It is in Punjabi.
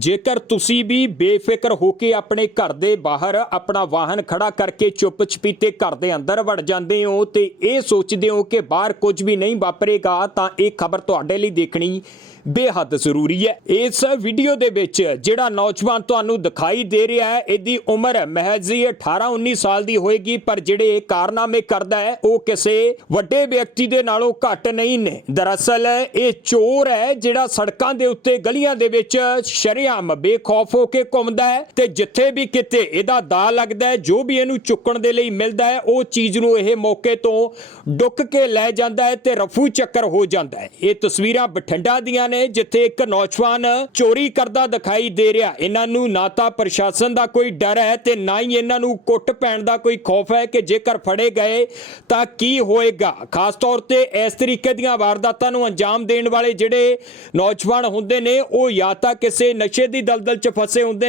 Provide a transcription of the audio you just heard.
ਜੇਕਰ ਤੁਸੀਂ ਵੀ ਬੇਫਿਕਰ ਹੋ ਕੇ ਆਪਣੇ ਘਰ ਦੇ ਬਾਹਰ ਆਪਣਾ ਵਾਹਨ ਖੜਾ ਕਰਕੇ ਚੁੱਪ ਚਪੀਤੇ ਘਰ ਦੇ ਅੰਦਰ ਵੜ ਜਾਂਦੇ ਹੋ ਤੇ ਇਹ ਸੋਚਦੇ ਹੋ ਕਿ ਬਾਹਰ ਕੁਝ ਵੀ ਨਹੀਂ ਵਾਪਰੇਗਾ, ਤਾਂ ਇਹ ਖਬਰ ਤੁਹਾਡੇ ਲਈ ਦੇਖਣੀ ਬੇਹੱਦ ਜ਼ਰੂਰੀ ਹੈ। ਇਸ ਵੀਡੀਓ ਦੇ ਵਿੱਚ ਜਿਹੜਾ ਨੌਜਵਾਨ ਤੁਹਾਨੂੰ ਦਿਖਾਈ ਦੇ ਰਿਹਾ ਹੈ, ਇਹਦੀ ਉਮਰ ਮਹਿਜ਼ ਹੀ 18 19 ਸਾਲ ਦੀ ਹੋਏਗੀ, ਪਰ ਜਿਹੜੇ ਇਹ ਕਾਰਨਾਮੇ ਕਰਦਾ ਹੈ, ਉਹ ਕਿਸੇ ਵੱਡੇ ਵਿਅਕਤੀ ਦੇ ਨਾਲੋਂ ਘੱਟ ਨਹੀਂ ਨੇ। ਦਰਅਸਲ ਇਹ ਚੋਰ ਹੈ ਜਿਹੜਾ ਸੜਕਾਂ ਦੇ ਉੱਤੇ ਗਲੀਆਂ ਦੇ ਵਿੱਚ ਸ਼ਰੇਆਮ ਬੇਖੌਫ ਹੋ ਕੇ ਘੁੰਮਦਾ ਹੈ ਤੇ ਜਿੱਥੇ ਵੀ ਕਿਤੇ ਇਹਦਾ ਦਾ ਲੱਗਦਾ ਹੈ, ਜੋ ਵੀ ਇਹਨੂੰ ਚੁੱਕਣ ਦੇ ਲਈ ਮਿਲਦਾ ਹੈ, ਉਹ ਚੀਜ਼ ਨੂੰ ਇਹ ਮੌਕੇ ਤੋਂ ਡੁੱਕ ਕੇ ਲੈ ਜਾਂਦਾ ਹੈ ਤੇ ਰਫੂ ਚੱਕਰ ਹੋ ਜਾਂਦਾ ਹੈ। ਇਹ ਤਸਵੀਰਾਂ ਬਠਿੰਡਾ ਦੀਆਂ ਨੇ ਜਿੱਥੇ ਇੱਕ ਨੌਜਵਾਨ ਚੋਰੀ ਕਰਦਾ ਦਿਖਾਈ ਦੇ ਰਿਹਾ। ਇਹਨਾਂ ਨੂੰ ਨਾ ਤਾਂ ਪ੍ਰਸ਼ਾਸਨ ਦਾ ਕੋਈ ਡਰ ਹੈ ਤੇ ਨਾ ਹੀ ਇਹਨਾਂ ਨੂੰ ਕੁੱਟ ਪੈਣ ਦਾ ਕੋਈ ਖੌਫ ਹੈ ਕਿ ਜੇਕਰ ਫੜੇ ਗਏ ਤਾਂ ਕੀ ਹੋਏਗਾ। ਖਾਸ ਤੌਰ ਤੇ ਇਸ ਤਰੀਕੇ ਦੀਆਂ ਵਾਰਦਾਤਾਂ ਨੂੰ ਅੰਜਾਮ ਦੇਣ ਵਾਲੇ ਜਿਹੜੇ ਨੌਜਵਾਨ ਹੁੰਦੇ ਨੇ, ਉਹ ਜਾਂ ਤਾਂ ਕਿਸੇ ਨਸ਼ੇ ਦੀ ਦਲਦਲ 'ਚ ਫਸੇ ਹੁੰਦੇ ਨੇ